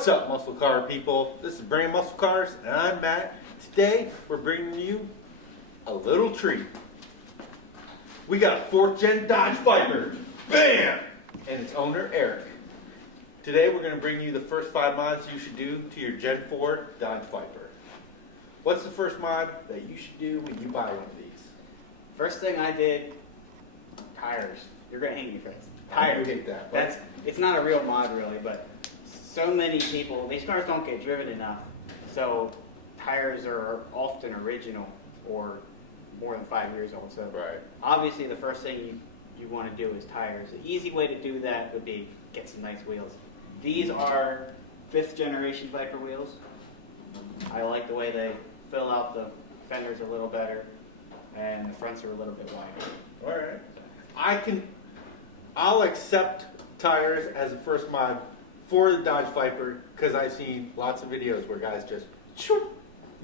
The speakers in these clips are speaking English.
What's up, muscle car people? This is Brand Muscle Cars, and I'm Matt. Today, we're bringing you a little treat. We got a 4th gen Dodge Viper, bam, and its owner, Eric. Today, we're going to bring you the first 5 mods you should do to your Gen 4 Dodge Viper. What's the first mod that you should do when you buy one of these? First thing I did, tires. You're going to hate me for this. Tires. I hate that. It's not a real mod really, but so many people, these cars don't get driven enough, so tires are often original or more than 5 years old. So right. Obviously the first thing you want to do is tires. The easy way to do that would be get some nice wheels. These are 5th generation Viper wheels. I like the way they fill out the fenders a little better, and the fronts are a little bit wider. Alright. I'll accept tires as a first mod for the Dodge Viper because I've seen lots of videos where guys just,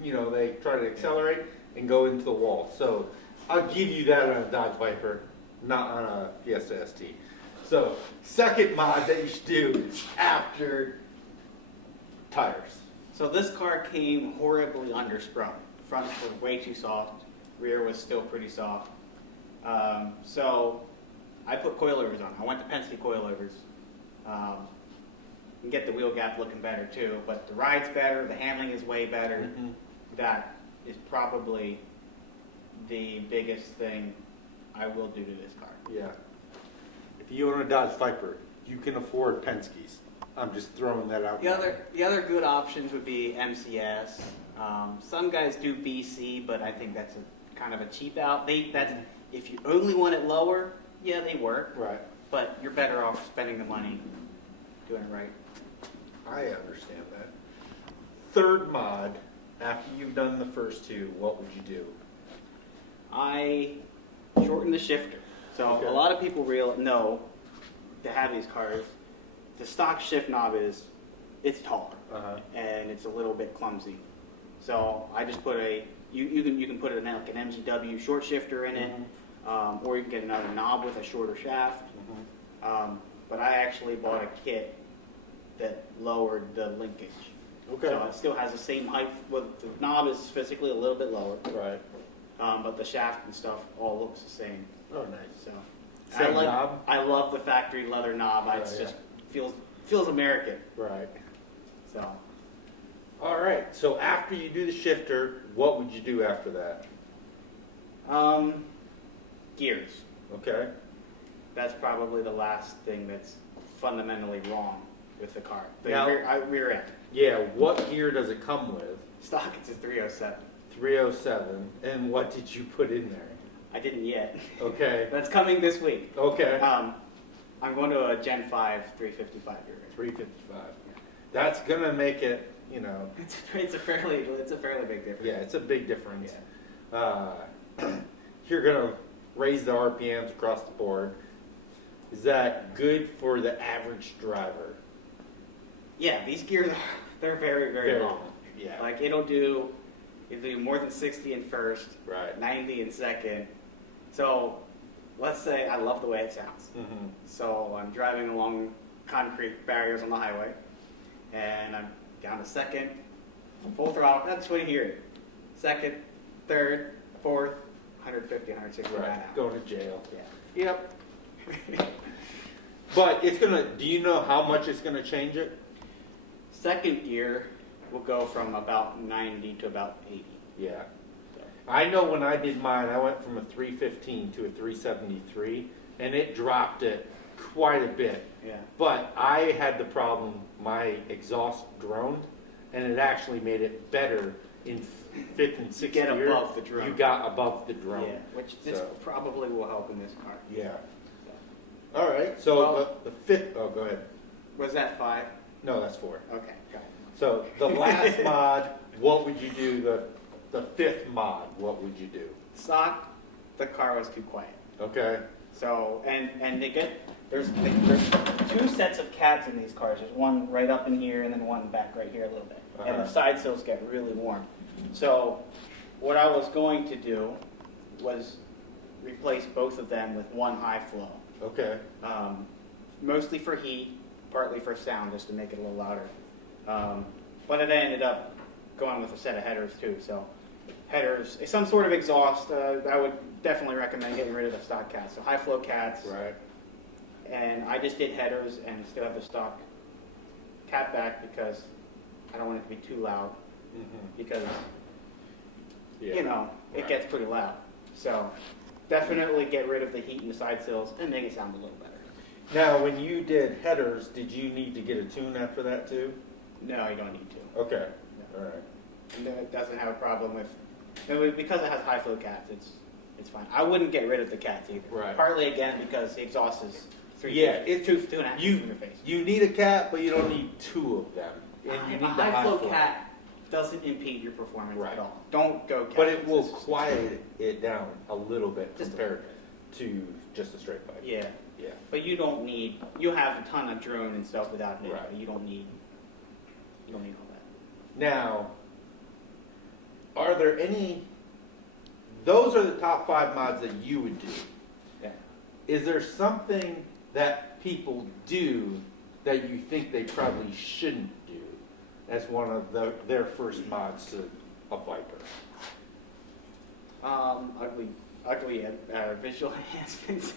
they try to accelerate and go into the wall. So I'll give you that on a Dodge Viper, not on a Fiesta ST. So second mod that you should do after tires. So this car came horribly undersprung. Front was way too soft, rear was still pretty soft. So I put coilovers on. I went to Penske coilovers. And get the wheel gap looking better too, but the ride's better, the handling is way better. Mm-hmm. That is probably the biggest thing I will do to this car. Yeah. If you own a Dodge Viper, you can afford Penske's. I'm just throwing that out there. The other good options would be MCS. Some guys do BC, but I think that's kind of a cheap out. If you only want it lower, yeah, they work. Right. But you're better off spending the money doing it right. I understand that. Third mod, after you've done the first 2, what would you do? I shorten the shifter. So Okay. A lot of people know to have these cars, the stock shift knob it's taller and it's a little bit clumsy. So I just put you can put like an MGW short shifter in it, or you can get another knob with a shorter shaft. But I actually bought a kit that lowered the linkage. Okay. So it still has the same height. Well, the knob is physically a little bit lower. Right. But the shaft and stuff all looks the same. Oh, nice. So Same knob? I love the factory leather knob. It's just feels American. Right. So. All right. So after you do the shifter, what would you do after that? Gears. Okay. That's probably the last thing that's fundamentally wrong with the car. The Now- rear end. Yeah. What gear does it come with? Stock, it's a 307. 307. And what did you put in there? I didn't yet. Okay. That's coming this week. Okay. I'm going to a Gen 5 355 rear end. 355. That's gonna make it. It's a fairly big difference. Yeah, it's a big difference. You're gonna raise the RPMs across the board. Is that good for the average driver? Yeah, these gears they're very, very long. Yeah. Like it'll do more than 60 in first, Right. 90 in second. So let's say I love the way it sounds. Mm-hmm. So I'm driving along concrete barriers on the highway, and I'm down to second, full throttle. That's when you hear it. Second, third, fourth, 150, 160 Right. out. Going to jail. Yeah. Yep. But it's gonna. Do you know how much it's gonna change it? Second gear will go from about 90 to about 80. Yeah. So. I know when I did mine, I went from a 315 to a 373, and it dropped it quite a bit. Yeah. But I had the problem, my exhaust droned, and it actually made it better in 5th and 6th Get gear. above the drone. You got above the drone. Yeah, which this probably will help in this car. Yeah. So. All right. So Well, the 5th. Oh, go ahead. Was that 5? No, that's 4. Okay, got it. So the last mod, what would you do? The 5th mod, what would you do? Stock, the car was too quiet. Okay. So, and there's 2 sets of cabs in these cars. There's one right up in here and then one back right here a little bit. And the side sills get really warm. So what I was going to do was replace both of them with one high flow. Okay. Mostly for heat, partly for sound, just to make it a little louder. But then I ended up going with a set of headers too. So headers, some sort of exhaust. I would definitely recommend getting rid of the stock cats. So high flow cats. Right. And I just did headers and still have the stock cat back because I don't want it to be too loud. Because it gets pretty loud. So definitely get rid of the heat in the side sills and make it sound a little better. Now, when you did headers, did you need to get a tune after that too? No, you don't need to. Okay. No. All right. And it doesn't have a problem with, because it has high flow cats, it's fine. I wouldn't get rid of the cats either. Right. Partly again because the exhaust is 3 it's 2.5 feet from your face. You need a cat, but you don't need two of them. And you need a the high flow cat doesn't impede your performance at all. Don't go cat. But it will quiet it down a little bit Just compared to just a straight pipe. Yeah. Yeah. But you don't need, you have a ton of drone and stuff without it, Right. but you don't need all that. Now, are there any, those are the top 5 mods that you would do. Yeah. Is there something that people do that you think they probably shouldn't do as one of their first mods to a Viper? Ugly visual enhancements.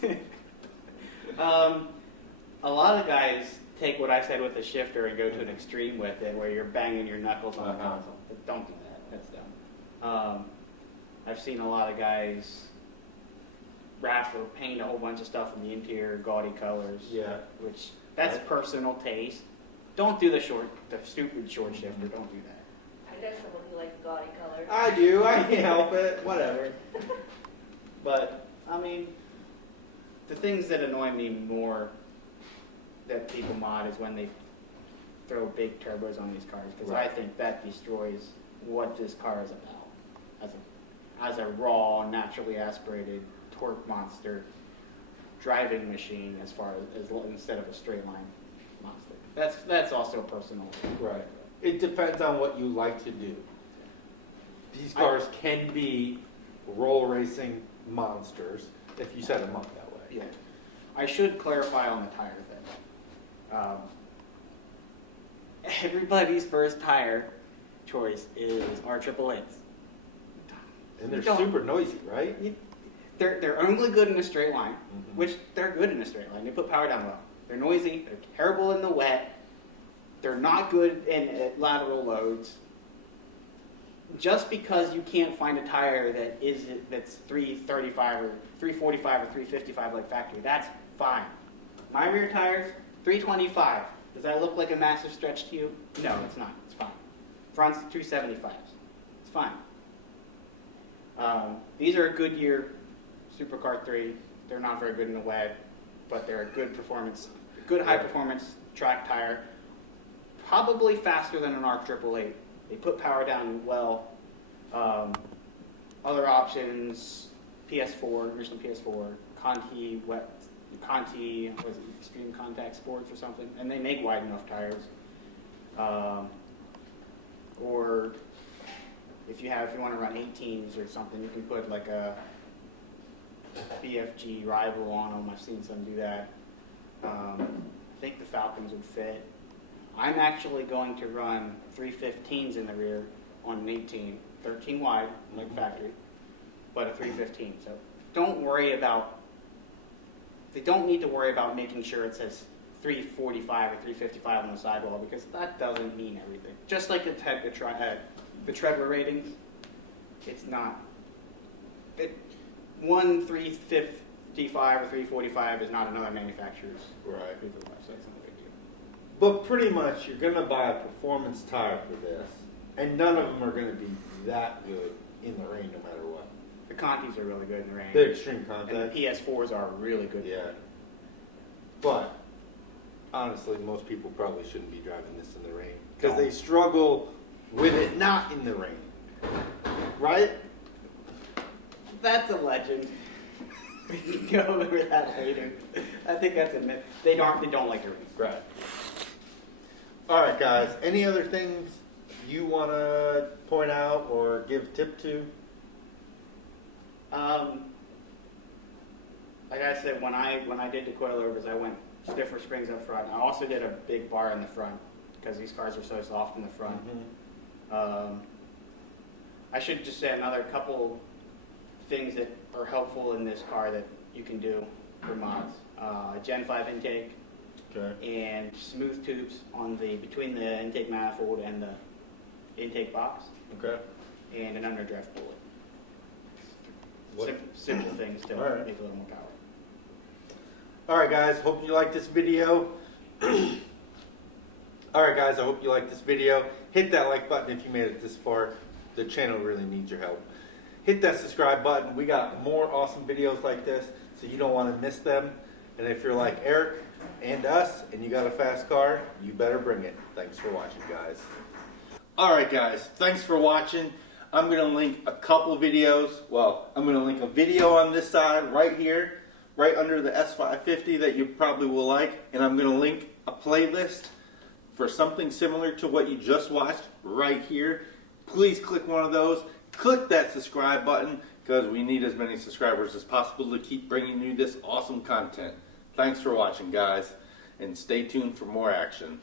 A lot of guys take what I said with the shifter and go to an extreme with it, where you're banging your knuckles on the console. But don't do that. That's dumb. I've seen a lot of guys wrap or paint a whole bunch of stuff in the interior, gaudy colors. Yeah. Which that's personal taste. Don't do the stupid short shifter. Don't do that. I know someone who likes gaudy colors. I do. I can't help it. Whatever. But I mean, the things that annoy me more that people mod is when they throw big turbos on these cars, because I think that destroys what this car is about as a raw, naturally aspirated torque monster driving machine, as far as instead of a straight line monster. That's also personal. Right. It depends on what you like to do. These cars can be roll racing monsters if you set them up that way. Yeah. I should clarify on the tire thing. Everybody's first tire choice is R888s. And they're super noisy, right? They're only good in a straight line, which they're good in a straight line. They put power down well. They're noisy. They're terrible in the wet. They're not good in lateral loads. Just because you can't find a tire that's 335 or 345 or 355 like factory, that's fine. My rear tires, 325. Does that look like a massive stretch to you? No, it's not. It's fine. Front's 275s. It's fine. These are a Goodyear Supercar 3. They're not very good in the wet, but they're a good performance, good high performance track tire. Probably faster than an R888. They put power down well. Other options, PS4, original PS4, Conti, was it Extreme Contact Sports or something? And they make wide enough tires. Or if you want to run 18s or something, you can put like a BFG rival on them. I've seen some do that. I think the Falcons would fit. I'm actually going to run 315s in the rear on an 18, 13 wide, like factory, but a 315. So they don't need to worry about making sure it says 345 or 355 on the sidewall, because that doesn't mean everything. Just like the treadwear ratings, it's not. One 355 or 345 is not another manufacturer's. Right. 355, so it's not a big deal. But pretty much, you're going to buy a performance tire for this, and none of them are going to be that good in the rain, no matter what. The Contis are really good in the rain. The Extreme Contact. And the PS4s are really good. Yeah. But, honestly, most people probably shouldn't be driving this in the rain, because they struggle with it not in the rain. Right? That's a legend. We can go over that later. I think that's a myth. They don't like the rain. Right. All right, guys. Any other things you want to point out or give a tip to? Like I said, when I did the coilovers, I went stiffer springs up front. I also did a big bar in the front. because these cars are so soft in the front. I should just say another couple things that are helpful in this car that you can do for mods. Gen 5 intake, Okay. and smooth tubes on between the intake manifold and the intake box, Okay. and an underdraft bullet. What? Simple things to All right. make a little more power. Alright guys, hope you like this video. Alright guys, I hope you like this video. Hit that like button if you made it this far. The channel really needs your help. Hit that subscribe button. We got more awesome videos like this, so you don't want to miss them. And if you're like Eric and us, and you got a fast car, you better bring it. Thanks for watching, guys. Alright guys, thanks for watching. I'm going to link a couple videos. Well, I'm going to link a video on this side right here, right under the S550 that you probably will like. And I'm going to link a playlist for something similar to what you just watched right here. Please click one of those. Click that subscribe button, because we need as many subscribers as possible to keep bringing you this awesome content. Thanks for watching, guys, and stay tuned for more action.